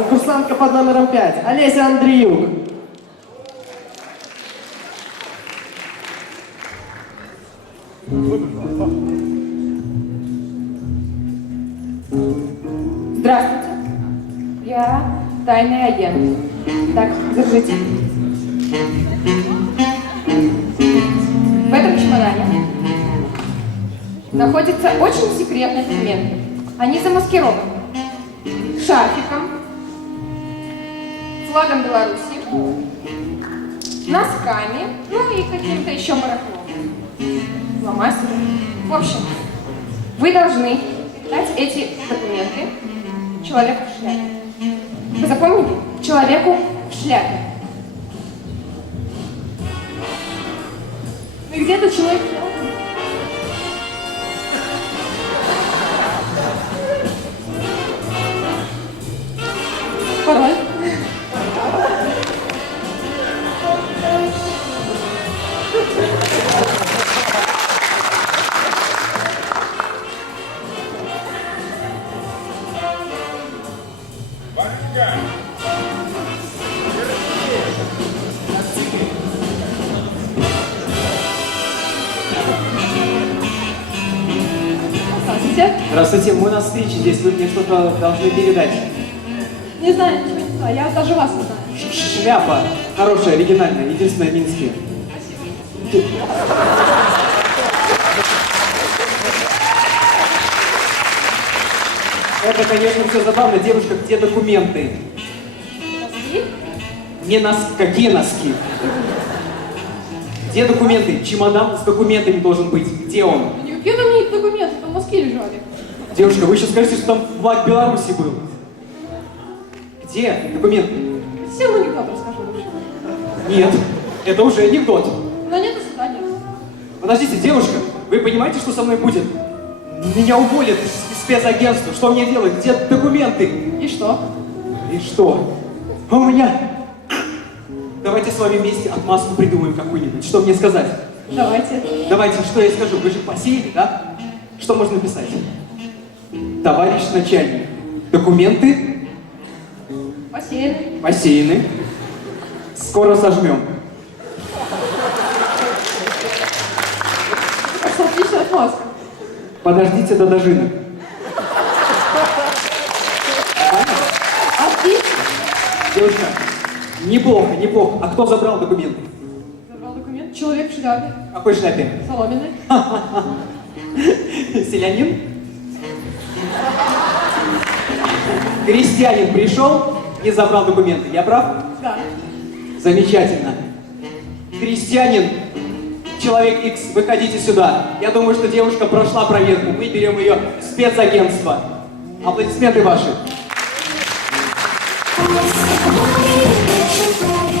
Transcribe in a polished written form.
конкурсантка под номером 5, Олеся Андреюк. Здравствуйте. Я тайный агент. Так, держите. В этом чемодане находятся очень секретные документы. Они замаскированы шарфиком, флагом Беларуси, носками, ну и каким-то еще барахлом. Фломастером. В общем, вы должны дать эти документы человеку в шляпе. Вы запомнили? Человеку в шляпе. Ну и где этот человек в шляпе? Пароль. Здравствуйте. Здравствуйте, мы на встрече здесь, вы мне что-то должны передать. Не знаю, ничего не знаю, я даже вас не знаю. Шляпа хорошая, оригинальная, единственная в Минске. Это, конечно, все забавно. Девушка, где документы? Носки? Не носки. Какие носки? Где документы? Чемодан с документами должен быть. Где он? Никакие там нет документов, там носки лежали. Девушка, вы сейчас скажете, что там флаг Беларуси был. Где документы? Всем анекдот расскажу лучше. Нет, это уже анекдот. Но нет, до свидания. Подождите, девушка, вы понимаете, что со мной будет? Меня уволят из спецагентства. Что мне делать? Где документы? И что? И что? А у меня... Давайте с вами вместе отмазку придумаем какую-нибудь. Что мне сказать? Давайте. Давайте, что я скажу? Вы же посеяли, да? Что можно написать? Товарищ начальник, документы Посеяны. посеяны. Скоро сожмем. Кажется, отличная отмазка. Подождите до дожинок. Отлично. Девушка, неплохо, неплохо. А кто забрал документы? Забрал документ. Человек в шляпе. В какой шляпе? Соломенной. Селянин? Крестьянин пришел и забрал документы. Я прав? Да. Замечательно. Крестьянин, человек X, выходите сюда. Я думаю, что девушка прошла проверку. Мы берем ее в спецагентство. Аплодисменты ваши. I'm